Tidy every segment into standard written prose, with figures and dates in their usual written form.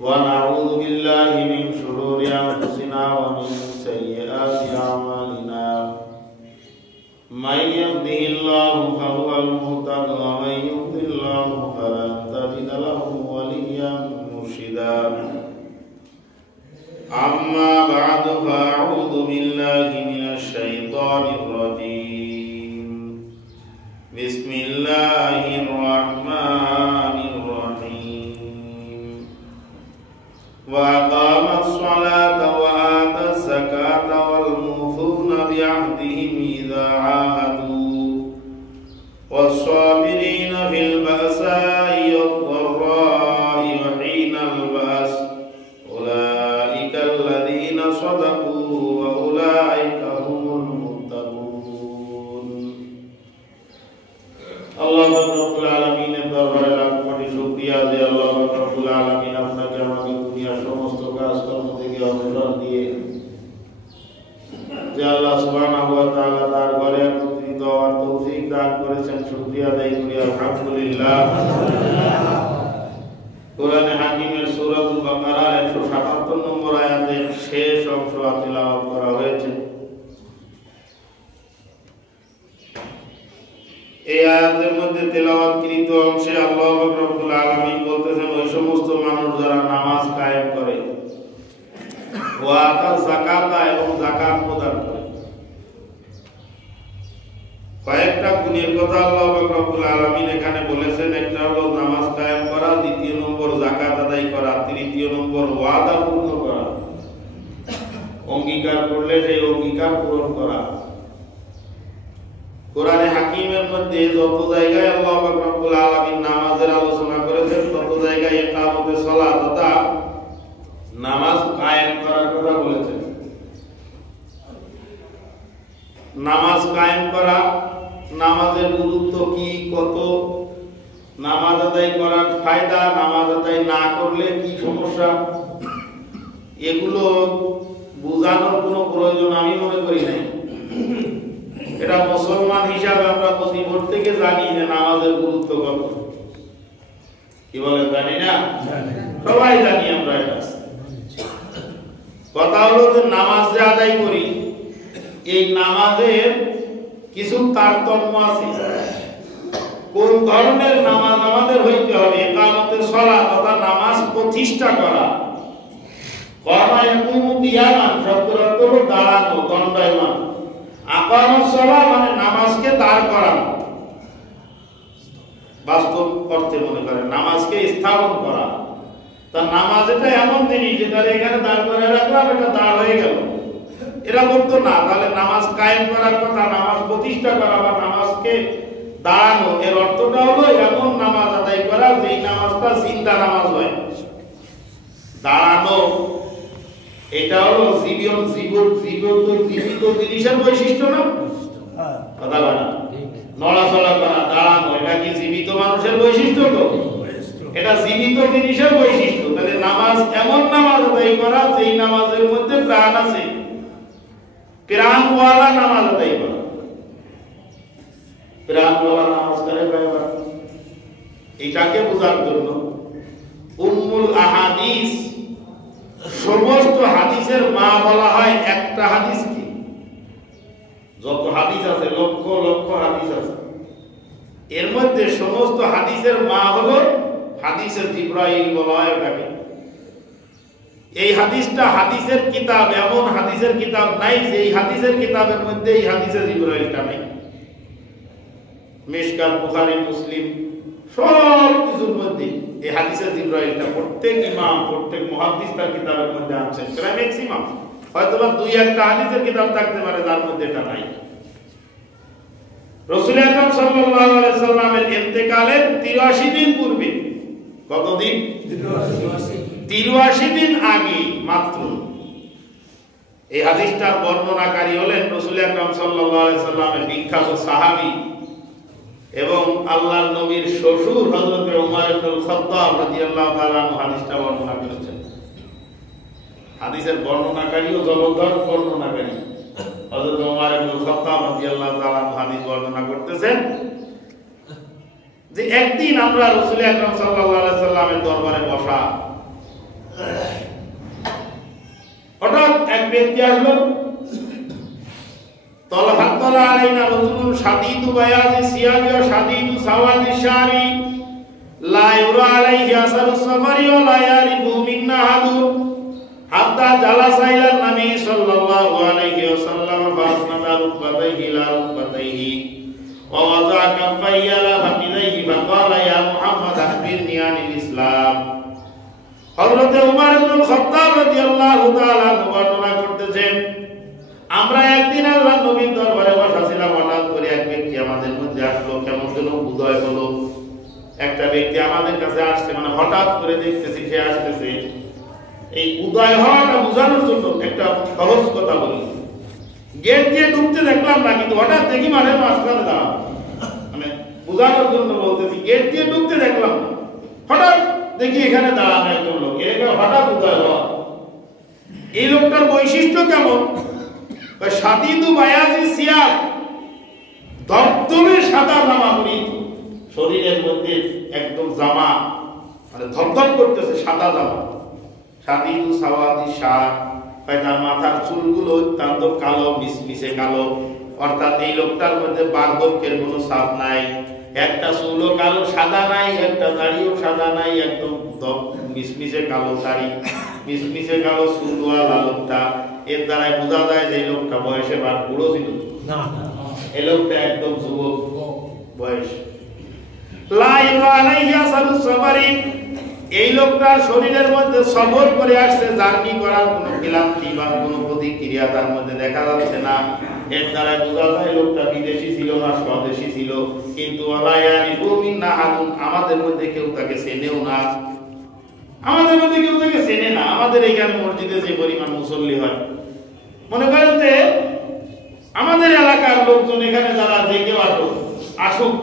ونعوذ بالله من شرور أنفسنا ومن سيئات أعمالنا من يهده الله فهو المهتد ومن يضلل الله فلن تجد له وليا مرشدا أما بعد فأعوذ بالله من الشيطان الرجيم بسم الله الرحمن الرحيم وأقام الصلاة وآتى الزكاة والموفون بعهدهم إذا عاهدوا والصابرين في البأساء والضراء وحين البأس أولئك الذين صدقوا وأولئك هم المتقون الله رب العالمين দরবারে লাখ কোটি শুকরিয়া যে আল্লাহ রব্বুল আলামিন আপনাকে আমাকে দুনিয়ার সমস্ত কাজকর্ম থেকে অবসর দিয়ে যে আল্লাহ সুবহানাহু ওয়া তাআলা তার ঘরে একত্রিত হওয়ার তৌফিক দান করেছেন শুকরিয়া আদায় করি আলহামদুলিল্লাহ। কোরআনে হাকিমের সূরাতুল বাকারার 177 নম্বর আয়াতের শেষ অংশ তেলাওয়াত করা হয়েছে। এই আয়াতের মধ্যে তেলাওয়াতকৃত অংশে আল্লাহ রাব্বুল আলামিন বলতেছেন ওই সমস্ত মানুষ যারা নামাজ কায়েম করে ওয়া আতা যাকাত এবং যাকাত প্রদান করে। কয়েকটা গুণের কথা আল্লাহ রাব্বুল আলামিন এখানে বলেছেন। একটা হলো নামাজ কায়েম করা, দ্বিতীয় নম্বর যাকাত আদায় করা, তৃতীয় নম্বর ওয়াদা পূর্ণ করা, অঙ্গীকার করলে সেই অঙ্গীকার পূরণ করা। কোরআনে হাকিমের মধ্যে যত জায়গায় আল্লাহ রাব্বুল আলামিন নামাজের আলোচনা করেছেন তত জায়গায় ইকামতে সালাত তথা নামাজ কায়েম করার কথা বলেছেন। নামাজ কায়েম করা, নামাজের গুরুত্ব কি, কত, নামাজ আদায় করার ফায়দা, নামাজ আদায় না করলে কি সমস্যা, এগুলো বোঝানোর কোনো প্রয়োজন আমি মনে করি নাই। এটা মুসলমান হিসাবে আমরা প্রতি ভোর থেকে জানি যে নামাজের গুরুত্ব কত। কি বলে জানি না? সবাই জানি আমরা এটা। কথা হলো যে নামাজ যে আদায় করি এই নামাজের কিছু তারতম্য আছে। কোন ধরনের নামাজ আমাদের হইতে হবে? ইকামতে সালাত অর্থাৎ নামাজ প্রতিষ্ঠা করা। কামা ইয়াকুমু কিয়ামান শব্দের অর্থ হলো দাঁড়ানো, দণ্ডায়মান। আকামুস সালাত মানে নামাজকে দাঁড় করানো। বাস্তব অর্থে মনে করেন নামাজকে স্থাপন করা। তা নামাজ এটা এমন জিনিস যেটা এখানে দাঁড় করে রাখলাম, এটা দাঁড় হয়ে গেল, এরকম তো না। তাহলে নামাজ কায়েম করার কথা, নামাজ প্রতিষ্ঠা করা বা নামাজকে দাঁড়ানো, এর অর্থটা হলো এমন নামাজ আদায় করা যেই নামাজটা জিন্দা নামাজ হয়। দাঁড়ানো এটা হলো জীবিত জিনিসের বৈশিষ্ট্য না? কথা বলা, নড়াচড়া করা, দাঁড়ানো, এটা কি জীবিত মানুষের বৈশিষ্ট্য? তো এটা জীবিত জিনিসের বৈশিষ্ট্য। তাহলে নামাজ এমন নামাজ আদায় করা যেই নামাজের মধ্যে প্রাণ আছে, প্রাণওয়ালা নামাজ আদায় করা। প্রাণওয়ালা নামাজ করে ভাইরা, এটাকে বোঝার জন্য উম্মুল আহাদিস, সমস্ত হাদিসের মা বলা হয় একটা হাদিসকে। যত হাদিস আছে, লক্ষ লক্ষ হাদিস আছে, এর মধ্যে সমস্ত হাদিসের মা হলো হাদিসের জিবরাইল বলা হয় ওটাকে। এই হাদিসটা হাদিসের কিতাব, এমন হাদিসের কিতাব নাই যে এই হাদিসের কিতাবের মধ্যে এই হাদিসের জিবরাইলটা নাই। মিশকাত, বুখারী, মুসলিম সব কিছুর মধ্যে এই হাদিসের জিবরাইলটা প্রত্যেক ইমাম, প্রত্যেক মুহাদ্দিস তার কিতাবের মধ্যে আনছেন। প্রায় ম্যাক্সিমাম হয়তোবা দুই একটা হাদিসের কিতাব থাকতে পারে যার মধ্যে এটা নাই। রাসূল আকরাম সাল্লাল্লাহু আলাইহি সাল্লামের ইন্তেকালের 83 দিন পূর্বে, কতদিন? 83 দিন আগে মাত্র এই হাদিসটার বর্ণনাকারী হলেন রাসূল আকরাম সাল্লাল্লাহু আলাইহি সাল্লামের বিখ্যাত সাহাবী এবং আল্লাহর নবীর শ্বশুর হযরত ওমর ইবনে খাত্তাব রাদিয়াল্লাহু তাআলা আনহু হাদিসটা বর্ণনা করেছেন। হাদিসের বর্ণনাকারী ও জবরদস্ত বর্ণনাকারী হযরত ওমর ইবনে খাত্তাব রাদিয়াল্লাহু তাআলা আনহু হাদিস বর্ণনা করতেছেন যে একদিন আমরা রাসূল আকরাম সাল্লাল্লাহু আলাইহি সাল্লামের দরবারে বসা, হঠাৎ এক ব্যক্তি আসলো, তলহাত তলা আলাইনা রাজুলুন শাদীদু বায়াজি সিয়াবি ওয়া শাদীদু সাওয়াদি শারি লা ইউরা আলাইহি আসারু সাফারি ওয়া লা ইয়ারিফু মিন্না আহাদুন হাত্তা জালাসা ইলা নবী সাল্লাল্লাহু আলাইহি ওয়াসাল্লাম ফাসনাদা রুকবাতাইহি ইলা রুকবাতাইহি ওয়া ওয়াযা কাফাইহি আলা ফাকিদাইহি ফাকালা ইয়া মুহাম্মদ আখবিরনি আনিল ইসলাম। হযরত উমর ইবনে খাত্তাব রাদিয়াল্লাহু তাআলা বর্ণনা করতেছেন, আমরা একদিন আল্লাহর নবীর দরবারে বসা ছিলাম, হঠাৎ করে এক ব্যক্তি আমাদের মধ্যে আসলো, কেমন যেন উদয় হলো। একটা ব্যক্তি আমাদের কাছে আসছে, মানে হঠাৎ করে দেখতেছি সে আসতেছে। এই উদয় হওয়াটা বোঝানোর জন্য একটা সহজ কথা বলি। গেট দিয়ে ঢুকতে দেখলাম না, কিন্তু হঠাৎ দেখি মাঠের মাঝখানে দাঁড়ানো, মানে বোঝানোর জন্য বলতেছি। গেট দিয়ে ঢুকতে দেখলাম না, হঠাৎ দেখি এখানে দাঁড়ানো একজন লোক, হঠাৎ উদয় হওয়া। এই লোকটার বৈশিষ্ট্য কেমন? শাদীদু বায়াজি সিয়াব, ধবধবে সাদা জামা পরিত, শরীরের মধ্যে একদম জামা মানে ধবধব করতেছে সাদা জামা। শাদীদু সাওয়াদি শার, তার মাথার চুলগুলো অত্যন্ত কালো, মিসমিসে কালো, অর্থাৎ এই লোকটার মধ্যে বার্ধক্যের কোনো ছাপ নাই। একটা চুলও কালো সাদা নাই, একটা দাড়িও সাদা নাই, একদম মিসমিসে কালো দাড়ি, মিসমিসে কালো চুলওয়ালা লোকটা। এর দ্বারাই বোঝা যায় যে এই লোকটা বয়সে বা বুড়ো ছিল না, এই লোকটা একদম যুবক বয়স। লা ইউরা আলাইহি আসারু সাফারি, এই লোকটা শরীরের মধ্যে সফর করে আসছে, জার্নি করার কোনো ক্লান্তি বা কোনো প্রতিক্রিয়া তার মধ্যে দেখা যাচ্ছে না। এর দ্বারা বোঝা যায় লোকটা বিদেশি ছিল না স্বদেশী ছিল। কিন্তু ওয়ালা ইয়ারিফু মিন্না আহাদুন, আমাদের মধ্যে কেউ তাকে চেনেও না, আমাদের মধ্যে কেউ তাকে চেনে না। আমাদের এইখানে মসজিদে যে পরিমাণ মুসল্লি হয়, মনে করেন যে আমাদের এলাকার লোকজন এখানে যারা যে কেউ আসুক,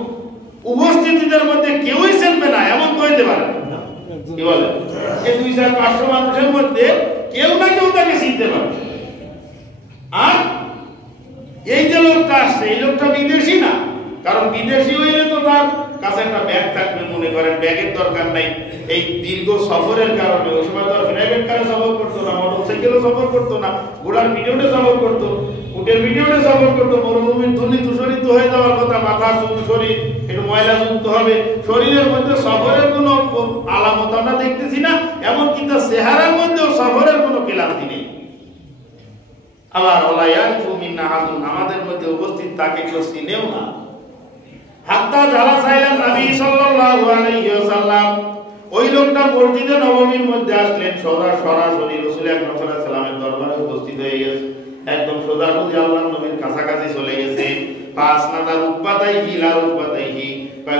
উপস্থিতিদের মধ্যে কেউই চেনবে না এমন তো হইতে পারে না। কি বলে, এই 200-500 মানুষের মধ্যে কেউ না কেউ তাকে চিনতে পারে। আর এই যে লোকটা আসছে, এই লোকটা বিদেশি না, কারণ বিদেশি হইলে তো তার কাছে একটা ব্যাগ থাকবে। মনে করেন ব্যাগের দরকার নাই, এই দীর্ঘ সফরের কারণে। ওই সময় তো প্রাইভেট কারে সফর করতো না, মোটরসাইকেলও সফর করতো না, ঘোড়ার ভিডিওতে সফর করতো, উটের ভিডিওতে সফর করতো। মরুভূমির ধুলি দূষণিত হয়ে যাওয়ার কথা, মাথা চুল শরীর একটু ময়লা যুক্ত হবে, শরীরের মধ্যে সফরের কোনো আলামত আমরা দেখতেছি না, এমনকি তার চেহারার মধ্যেও সফরের কোনো ক্লান্তি নেই। আবার ওয়ালা ইয়ারিফু মিন্না আহাদুন, আমাদের মধ্যে উপস্থিত তাকে কেউ চিনেও না। হাত্তা জালাসা ইলা নবী সাল্লাল্লাহু আলাইহি ওয়াসাল্লাম, ওই লোকটা মসজিদে নববীর মধ্যে আসলেন, সরাসরি রাসূল আকরাম সাল্লাল্লাহু আলাইহি ওয়াসাল্লামের দরবারে উপস্থিত হয়ে গেছে, একদম সোজাসুজি আল্লাহর নবীর কাছাকাছি চলে গেছে। ফাসনাদা রুকবাতাইহি ইলা রুকবাতাইহি,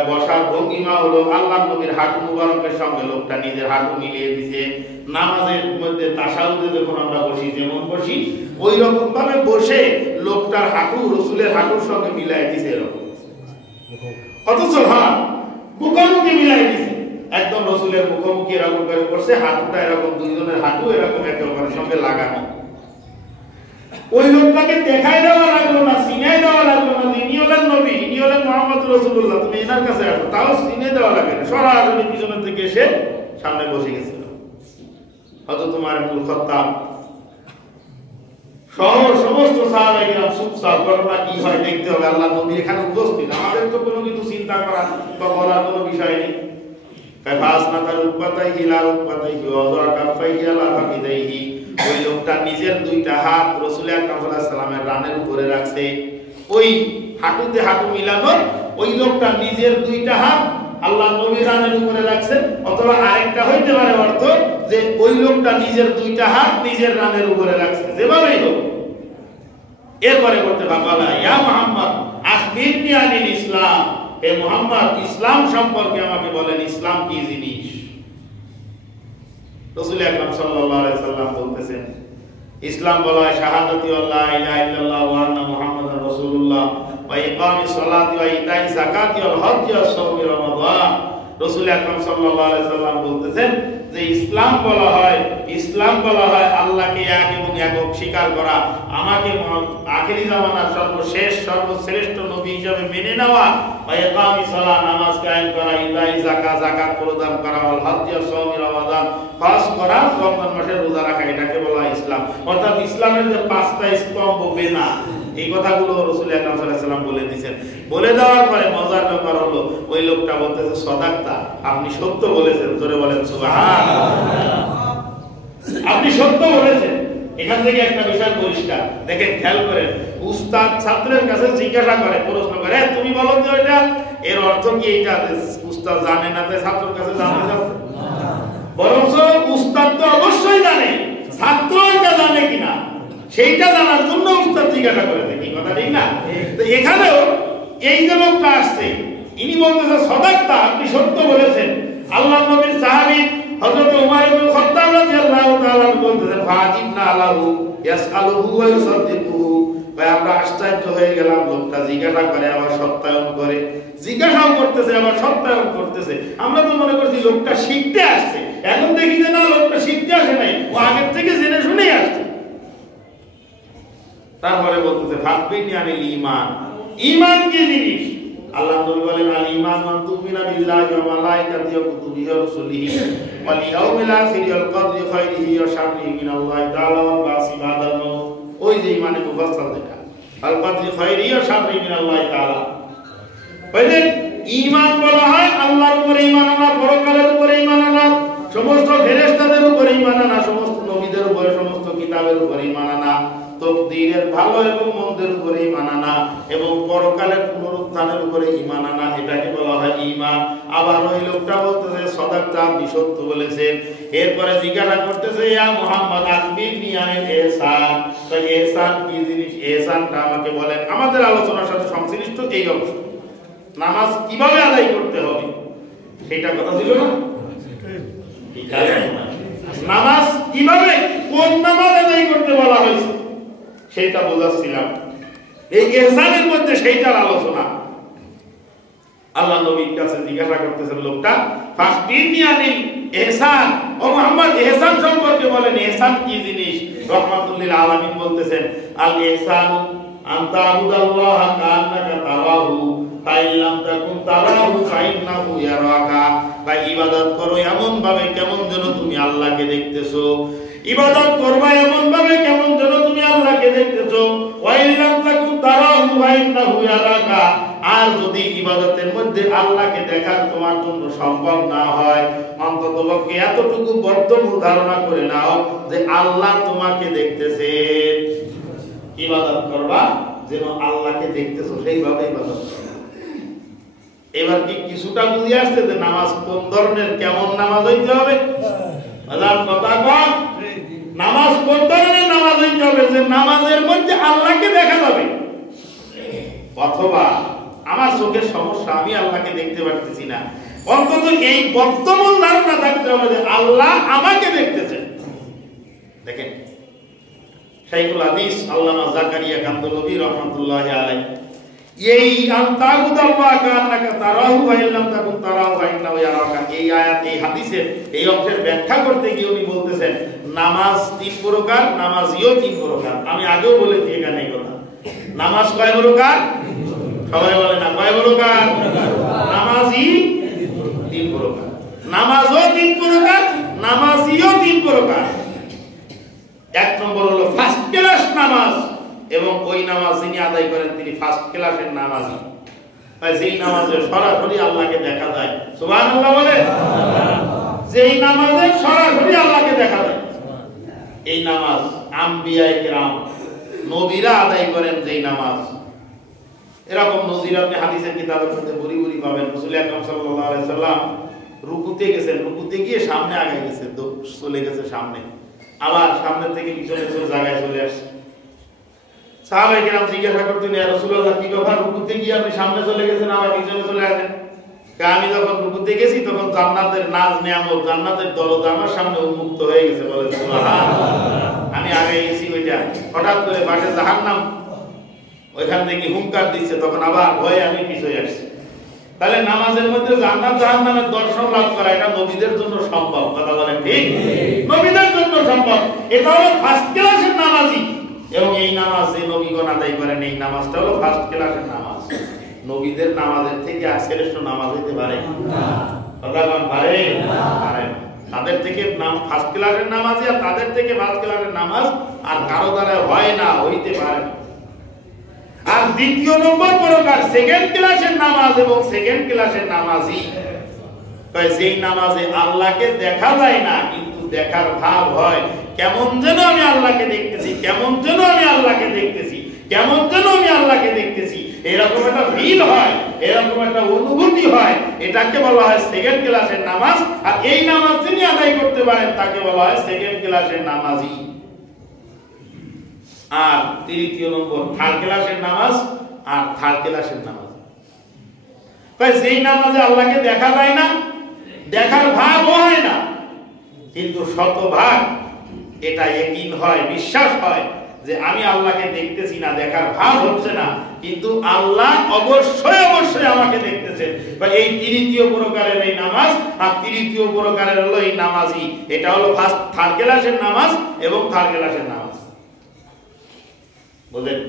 বসার ভঙ্গিমা হলো আল্লাহর নবীর হাঁটু মুবারকের সঙ্গে লোকটা নিজের হাঁটু মিলিয়ে দিয়েছে। নামাজের মধ্যে তাশাহুদে যখন আমরা বসি যেমন বসি, ওই রকম ভাবে বসে লোকটার হাঁটু রাসূলের হাঁটুর সঙ্গে মিলাই দিয়েছে এরকম। অথচ মুখোমুখি মিলাই দিয়েছে, একদম রাসূলের মুখোমুখি এরকম করে করছে, হাঁটুটা এরকম, দুইজনের হাঁটু এরকম একে অপরের সঙ্গে লাগানো। ওই লোকটাকে দেখাই দেওয়া লাগলো না, চিনাই দেওয়া লাগলো না, ইনি হলেন নবী, ইনি হলেন মুহাম্মদুর রাসূলুল্লাহ, তুমি এনার কাছে আসো, তাও চিনে দেওয়া লাগে না, সরাসরি পিছনের থেকে এসে সামনে বসে গেছিল। হযরত উমর ইবনে খাত্তাব সহ সমস্ত সাহাবায়ে কেরাম চুপচাপ, ঘটনা কি হয় দেখতে হবে, আল্লাহ নবী এখানে উপস্থিত, আমাদের তো কোনো কিছু চিন্তা করা বা বলার কোনো বিষয় নেই। ওই লোকটা নিজের দুইটা হাত রাসূল আকরাম সাল্লাল্লাহু আলাইহি ওয়াসাল্লামের রানের উপরে রাখছে। ওই হাঁটুতে হাঁটু মিলানো ওই লোকটা নিজের দুইটা হাত আল্লাহ নবীর রানের উপরে রাখছেন, অথবা আরেকটা হইতে পারে অর্থ যে ওই লোকটা নিজের দুইটা হাত নিজের রানের উপরে রাখছে, যেভাবেই হোক। এরপরে করতে বাকালা ইয়া মুহাম্মদ আখবিরনি আনিল ইসলাম, হে মুহাম্মদ ইসলাম সম্পর্কে আমাকে বলেন, ইসলাম কি জিনিস। রাসূল আকরাম সাল্লাল্লাহু আলাইহি সাল্লাম বলতেছেন, ইসলাম বলা হয় শাহাদাতু আল্লা ইলাহা ইল্লাল্লাহ ওয়া আন্না মুহাম্মাদার রাসূলুল্লাহ ওয়া ইকামিস সালাতি ওয়া ইতাইজ যাকাতি ওয়াল হজ্জি ওয়াস সাওমি রমাদান। রাসূল আকরাম সাল্লাল্লাহু আলাইহি সাল্লাম বলতেছেন যে ইসলাম বলা হয় আল্লাহকে এক এবং একক স্বীকার করা, আমাকে আখেরি জামানার সর্বশেষ সর্বশ্রেষ্ঠ নবী হিসেবে মেনে নেওয়া, ওয়া ইকামিস সালাত নামাজ কায়েম করা, ইতাই যাকাত প্রদান করা, ওয়াল হজ্জ সাওম রমাদান হজ করা, রমজান মাসে রোজা রাখা, এটাকে বলা হয় ইসলাম। অর্থাৎ ইসলামের যে পাঁচটা স্তম্ভ বেনা, এই কথাগুলো রাসূল আকরাম সাল্লাল্লাহু আলাইহি সাল্লাম বলে দিয়েছেন। বলে দেওয়ার পরে মজার ব্যাপার হলো ওই লোকটা বলতেছে সদাক্তা, আপনি সত্য বলেছেন। জোরে বলেন সুবহানাল্লাহ। আপনি সত্য বলেছেন। এখান থেকে একটা বিষয় পরিষ্কার, দেখেন খেয়াল করেন, উস্তাদ ছাত্রের কাছে জিজ্ঞাসা করে, প্রশ্ন করে, তুমি বলো তো এটা এর অর্থ কি? এইটা উস্তাদ জানে না, তাই ছাত্রের কাছে জানতে চাচ্ছে? বরঞ্চ উস্তাদ তো অবশ্যই জানে, ছাত্র এটা জানে কিনা সেইটা জানার জন্য উস্তাদ জিজ্ঞাসা করে। দেখি কথা ঠিক না? তো এখানেও এই যে লোকটা আসছে, ইনি বলতেছে সদাক্তা, আপনি সত্য বলেছেন। আল্লাহর নবীর সাহাবী হযরত উমর ইবনে খাত্তাব রাদিয়াল্লাহু তাআলা বলতেছেন, ফাজিবনা আলাহু ইয়াসআলুহু ওয়া ইউসাদ্দিকুহু। ভাই আমরা আশ্চর্য হয়ে গেলাম, লোকটা জিজ্ঞাসা করে আবার সত্যায়ন করে, জিজ্ঞাসাও করতেছে আবার সত্যায়ন করতেছে। আমরা তো মনে করছি লোকটা শিখতে আসছে, এখন দেখি যে না, লোকটা শিখতে আসে নাই, ও আগের থেকে জেনে শুনেই আসছে। তারপরে বলতেছে ফাকবিরনি আনিল ঈমান, ঈমান কি জিনিস? আল্লাহ নবী বলেন, আল ঈমান মান তুমিনা বিল্লাহি ওয়া মালাইকাতিহি ওয়া কুতুবিহি ওয়া রুসুলিহি ওয়াল ইয়াউমিল আখির ওয়াল কদরি খাইরিহি ওয়া শাররিহি মিনাল্লাহি তাআলা ওয়াল বাসি বাদাল মাউত। ওই যে ঈমানে মুফাসসাল যেটা, আল কদরি খাইরিহি ওয়া শাররিহি মিনাল্লাহি তাআলা। ওই যে ঈমান বলা হয় আল্লাহর উপরে ঈমান আনা, পরকালের উপরে ঈমান আনা, সমস্ত ফেরেশতাদের উপরে ঈমান আনা, সমস্ত নবীদের উপরে, সমস্ত কিতাবের উপরে ঈমান আনা, তকদীরের ভালো এবং মন্দের উপরে ঈমান আনা এবং পরকালের পুনরুত্থানের উপরে ঈমান আনা, এটাকে বলা হয় ঈমান। আবার ওই লোকটা বলতেছে সদাক্তা, আপনি সত্য বলেছেন। এরপরে জিজ্ঞাসা করতেছে, ইয়া মুহাম্মদ আখবিরনি আনিল ইহসান, তো ইহসান কি জিনিস? ইহসানটা আমাকে বলেন। আমাদের আলোচনার সাথে সংশ্লিষ্ট এই অংশ, নামাজ কিভাবে আদায় করতে হবে সেটা কথা ছিল না? নামাজ কিভাবে, কোন নামাজ আদায় করতে বলা হয়েছে সেটা বোঝাচ্ছিলাম। এই ইহসানের মধ্যে সেইটার আলোচনা। আল্লাহ নবীর কাছে জিজ্ঞাসা করতেছেন লোকটা, ফাকবিরনি আনিল ইহসান, ও মুহাম্মদ ইহসান সম্পর্কে বলেন, ইহসান কি জিনিস? রাহমাতুল লিল আলামিন বলতেছেন, আল ইহসান আনতা আবুদাল্লাহ কান্নাকা তারাহু ফাইল্লাম তাকুন তারাহু ফাইন্নাহু ইয়ারাকা। ভাই ইবাদত করো এমন ভাবে কেমন যেন তুমি আল্লাহকে দেখতেছো, ইবাদত করবা এমন ভাবে কেমন যেন তুমি আল্লাহকে দেখতেছো। ওয়াইল্লাম তাকুন তারাহু ফাইন্নাহু ইয়ারাকা। আর যদি ইবাদতের মধ্যে আল্লাহকে দেখার তোমার জন্য সম্ভব না হয়, অন্ততপক্ষে এতটুকু বদ্ধমূল ধারণা করে নাও যে আল্লাহ তোমাকে দেখতেছেন। ইবাদত করবা যেন আল্লাহকে দেখতেছো, সেইভাবে ইবাদত করবা। এবার কি কিছুটা বুঝে আসছে যে নামাজ কোন ধরনের, কেমন নামাজ হইতে হবে? কথা কম, নামাজ কোন ধরনের নামাজ হইতে হবে যে নামাজের মধ্যে আল্লাহকে দেখা যাবে, অথবা আমার চোখের সমস্যা, আমি আল্লাহকে দেখতে পারতেছি না, অন্তত এই বর্তমান ধারণা থাকতে হবে যে আল্লাহ আমাকে দেখতেছেন। দেখেন শাইখুল হাদিস আল্লামা জাকারিয়া কান্দলবী রাহমাতুল্লাহি আলাইহি এই আনতাগুদাল্লাহ কান্নাকা তারাহু ওয়া ইল্লাম তাকুন তারাহু ফাইন্নাহু ইয়ারাকা, এই আয়াত, এই হাদিসের এই অংশের ব্যাখ্যা করতে গিয়ে উনি বলতেছেন নামাজ তিন প্রকার, নামাজিও তিন প্রকার। আমি আগেও বলেছি এখানে এই কথা। নামাজ কয় প্রকার? সবাই বলে না, কয় প্রকার? নামাজি তিন প্রকার, নামাজও তিন প্রকার, নামাজিও তিন প্রকার। এক নম্বর হলো ফার্স্ট ক্লাস নামাজ, এবং ওই নামাজ যিনি আদায় করেন তিনি ফার্স্ট ক্লাসের নামাজি। যেই নামাজে সরাসরি আল্লাহকে দেখা যায়, সুবহানাল্লাহ বলে, যেই নামাজে সরাসরি আল্লাহকে দেখা যায়, এই নামাজ আম্বিয়ায়ে কিরাম নবীরা আদায় করেন যেই নামাজ। এরকম নজির আপনি হাদিসের কিতাবের মধ্যে ভরি ভরি পাবেন। রাসূল আকরাম সাল্লাল্লাহু আলাইহি সাল্লাম রুকুতে গেছেন, রুকুতে গিয়ে সামনে আগে গেছে, তো চলে গেছে সামনে, আবার সামনে থেকে পিছনে চলে জায়গায় চলে আসছে। সাহাবায়ে কেরাম জিজ্ঞাসা করতেন, ইয়া রাসূলুল্লাহ কি ব্যাপার, রুকুতে গিয়ে আপনি সামনে চলে গেছেন আবার পিছনে চলে আসেন? আমি যখন রুকুতে গেছি তখন জান্নাতের নাজ নিয়ামত, জান্নাতের দরজা আমার সামনে উন্মুক্ত হয়ে গেছে। বলে সুবহানাল্লাহ, আমি আগে গেছি, ওইটা হঠাৎ করে পাশে জাহান্নাম ওইখান থেকে হুঙ্কার দিচ্ছে, তখন আবার ভয়ে আমি পিছনে আসছি। তাহলে নামাজের মধ্যে জান্নাত জাহান্নামের দর্শন লাভ করা এটা নবীদের জন্য সম্ভব, কথা বলেন ঠিক? নবীদের জন্য সম্ভব। এটা হলো ফার্স্ট ক্লাসের নামাজি, এবং এই নামাজ যে নবীগণ আদায় করেন এই নামাজটা হলো ফার্স্ট ক্লাসের নামাজ। নবীদের নামাজের থেকে শ্রেষ্ঠ নামাজ হইতে পারে না, কথা বলেন পারে পারে না। তাদের থেকে ফার্স্ট ক্লাসের নামাজি আর তাদের থেকে ফার্স্ট ক্লাসের নামাজ আর কারো দ্বারা হয় না, হইতে পারে না। আর দ্বিতীয় নম্বর প্রকার সেকেন্ড ক্লাসের নামাজ এবং সেকেন্ড ক্লাসের নামাজি, যেই নামাজে আল্লাহকে দেখা যায় না কিন্তু দেখার ভাব হয়, কেমন যেন আমি আল্লাহকে দেখতেছি, কেমন যেন আমি আল্লাহকে দেখতেছি, কেমন যেন আমি আল্লাহকে দেখতেছি, এরকম একটা ফিল হয়, এরকম একটা অনুভূতি হয়, এটাকে বলা হয় সেকেন্ড ক্লাসের নামাজ। আর এই নামাজ যিনি আদায় করতে পারেন তাকে বলা হয় সেকেন্ড ক্লাসের নামাজি। আর তৃতীয় নম্বর থার্ড ক্লাসের নামাজ আর থার্ড ক্লাসের নামাজ, যেই নামাজে আল্লাহকে দেখা যায় না, দেখার ভাবও হয় না, কিন্তু শতভাগ এটা ইয়াকিন হয়, বিশ্বাস হয় যে আমি আল্লাহকে দেখতেছি না, দেখার ভাব হচ্ছে না, কিন্তু আল্লাহ অবশ্যই অবশ্যই আমাকে দেখতেছেন। বা এই তৃতীয় প্রকারের এই নামাজ আর তৃতীয় প্রকারের হলো এই নামাজি। এটা হলো ফার্স্ট থার্ড ক্লাসের নামাজ এবং থার্ড ক্লাসের নামাজ, বুঝলেন?